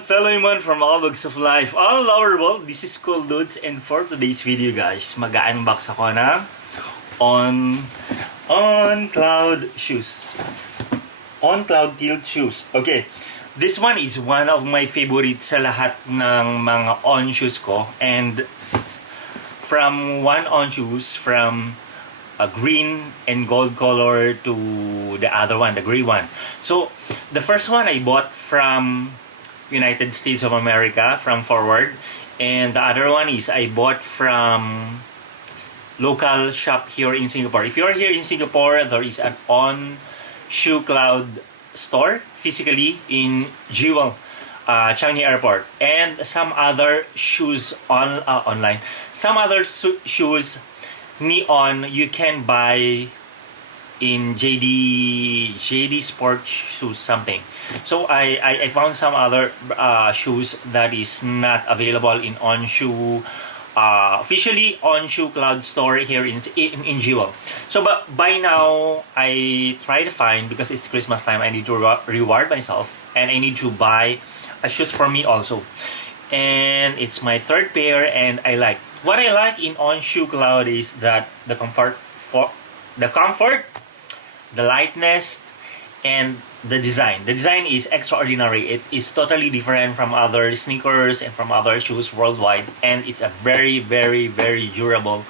fellow human from all walks of life, all over the world. This is CloudTilt, and for today's video, guys, mag-unbox ako ng on cloud shoes. On CloudTilt shoes. Okay, this one is one of my favorites sa lahat ng mga on shoes ko, and from one on shoes from a green and gold color to the other one, the gray one. So the first one I bought from United States of America, from Forward, and the other one is I bought from local shop here in Singapore. If you're here in Singapore, there is an on shoe cloud store physically in Jewel, Changi Airport, and some other shoes online. Some other shoes neon you can buy in JD Sports shoes something. So I found some other shoes that is not available in on shoe officially on shoe cloud store here in Jewel. So but by now I try to find, because it's Christmas time, I need to reward myself and I need to buy a shoes for me also. And it's my third pair, and what I like in on shoe cloud is that the comfort, the lightness, and the design. The design is extraordinary. It is totally different from other sneakers and from other shoes worldwide, and it's a very, very, very durable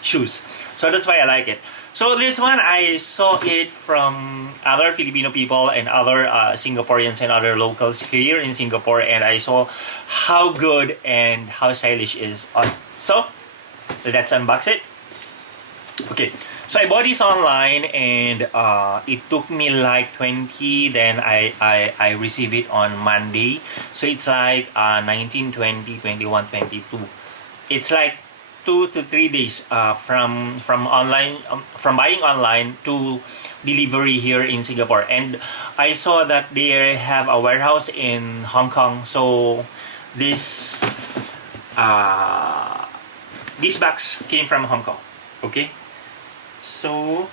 shoes. So that's why I like it. So this one, I saw it from other Filipino people and other Singaporeans and other locals here in Singapore, and I saw how good and how stylish it is on. So let's unbox it. Okay, so I bought this online, and it took me like 20, then I received it on Monday. So it's like 19, 20, 21, 22. It's like 2 to 3 days from online, from buying online to delivery here in Singapore. And I saw that they have a warehouse in Hong Kong. So this bags came from Hong Kong. Okay, so,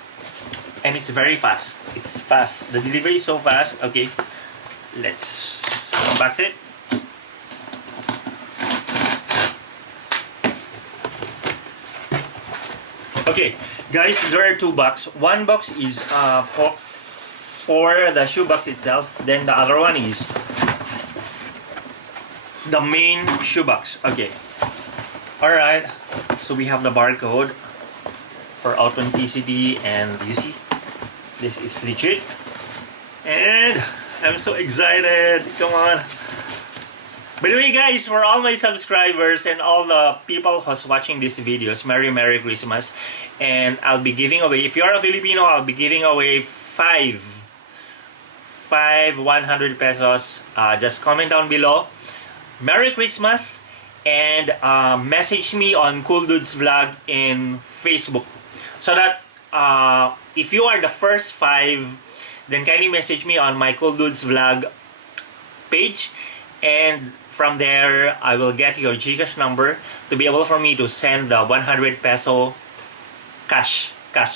and it's very fast. It's fast. The delivery is so fast. Okay, let's unbox it. Okay, guys, there are two boxes. One box is for the shoe box itself. Then the other one is the main shoe box. Okay. Alright, so we have the barcode for authenticity, and you see, this is legit. And I'm so excited. Come on. By the way, guys, for all my subscribers and all the people who's watching these videos, Merry Christmas. And I'll be giving away, if you're a Filipino, I'll be giving away 5 100 pesos. Just comment down below, Merry Christmas, and message me on Cool Dudes Vlog in Facebook, so that if you are the first 5, then kindly message me on my Cool Dudes Vlog page, and from there I will get your GCash number to be able for me to send the 100 peso cash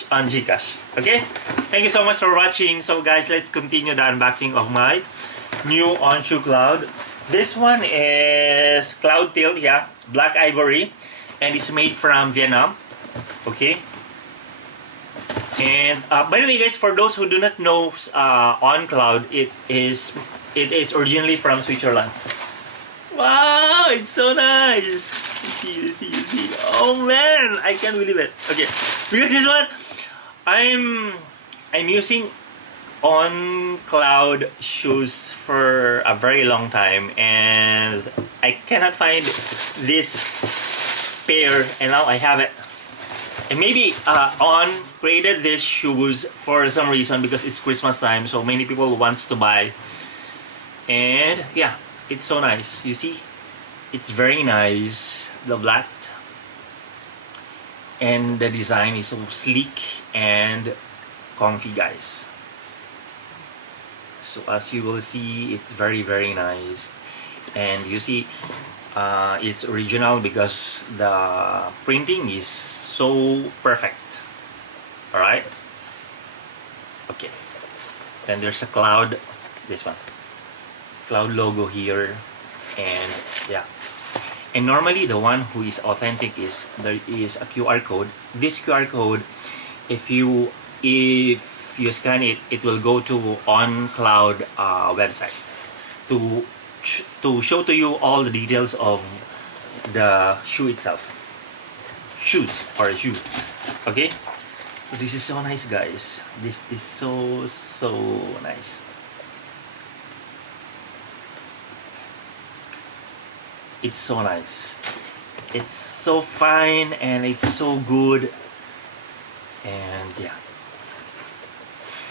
on GCash. Okay, thank you so much for watching. So guys, let's continue the unboxing of my new on shoe cloud. This one is CloudTilt, yeah, black ivory, and it's made from Vietnam. Okay. And by the way, guys, for those who do not know, on cloud, it is originally from Switzerland. Wow, it's so nice. You see. Oh man, I can't believe it. Okay, because this one, I'm using on cloud shoes for a very long time, and I cannot find this pair, and now I have it. And maybe on created these shoes for some reason, because it's Christmas time, so many people wants to buy. And yeah, it's so nice. You see, it's very nice, the black, and the design is so sleek and comfy, guys. So as you will see, it's very nice. And you see, it's original because the printing is so perfect. Alright, okay, then there's a cloud, this one, cloud logo here, And yeah, and normally the one who is authentic is there is a QR code. This QR code, if you scan it, it will go to OnCloud website to show to you all the details of the shoe itself. Shoes or shoe. Okay, this is so nice, guys. This is so nice. It's so nice. It's so fine and it's so good. And yeah.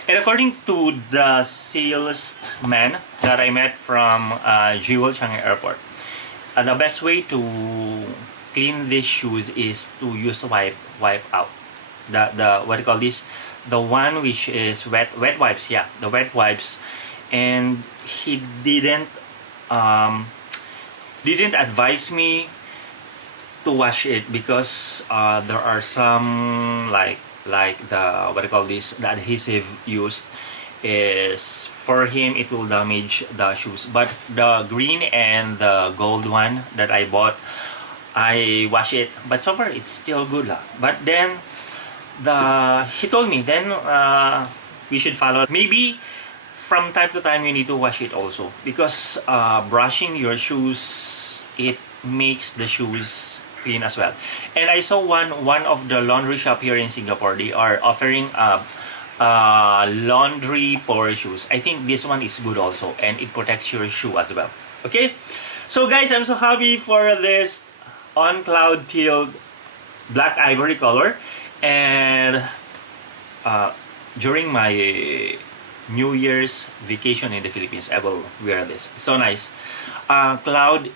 And according to the salesman that I met from Jewel Changi Airport, the best way to clean these shoes is to use wipe out. The what do you call this? The one which is wet wipes. Yeah, the wet wipes. And he didn't advise me to wash it because there are some like the what do you call this, the adhesive used is for him, it will damage the shoes. But the green and the gold one that I bought, I wash it, but so far it's still good lah. But then he told me then we should follow. Maybe from time to time you need to wash it also, because brushing your shoes, it makes the shoes clean as well. And I saw one of the laundry shop here in Singapore, they are offering laundry for shoes. I think this one is good also, and it protects your shoe as well. Okay, so guys, I'm so happy for this on CloudTilt black ivory color. And during my New Year's vacation in the Philippines, I will wear this. So nice. Cloud,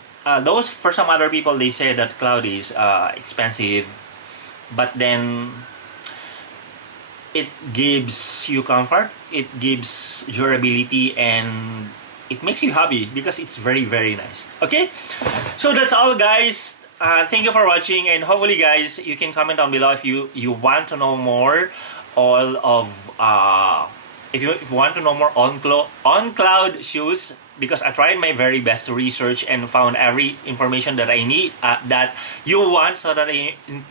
those for some other people, they say that Cloud is expensive, but then it gives you comfort, it gives durability, and it makes you happy because it's very nice. Okay, so that's all, guys. Thank you for watching, and hopefully, guys, you can comment down below if you want to know more all of if you want to know more on Cloud shoes, because I tried my very best to research and found every information that I need, that you want, so that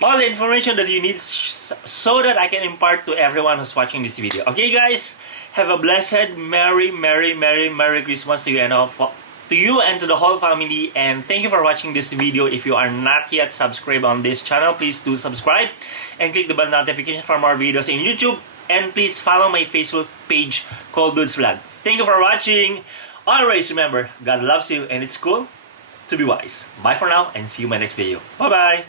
all the information that you need, so that I can impart to everyone who's watching this video. Okay, guys, have a blessed Merry Christmas to you and to the whole family, and thank you for watching this video. If you are not yet subscribed on this channel, please do subscribe and click the bell notification for more videos in YouTube, and please follow my Facebook page called Dudes Vlog. Thank you for watching. Always remember, God loves you and it's cool to be wise. Bye for now, and see you in my next video. Bye bye.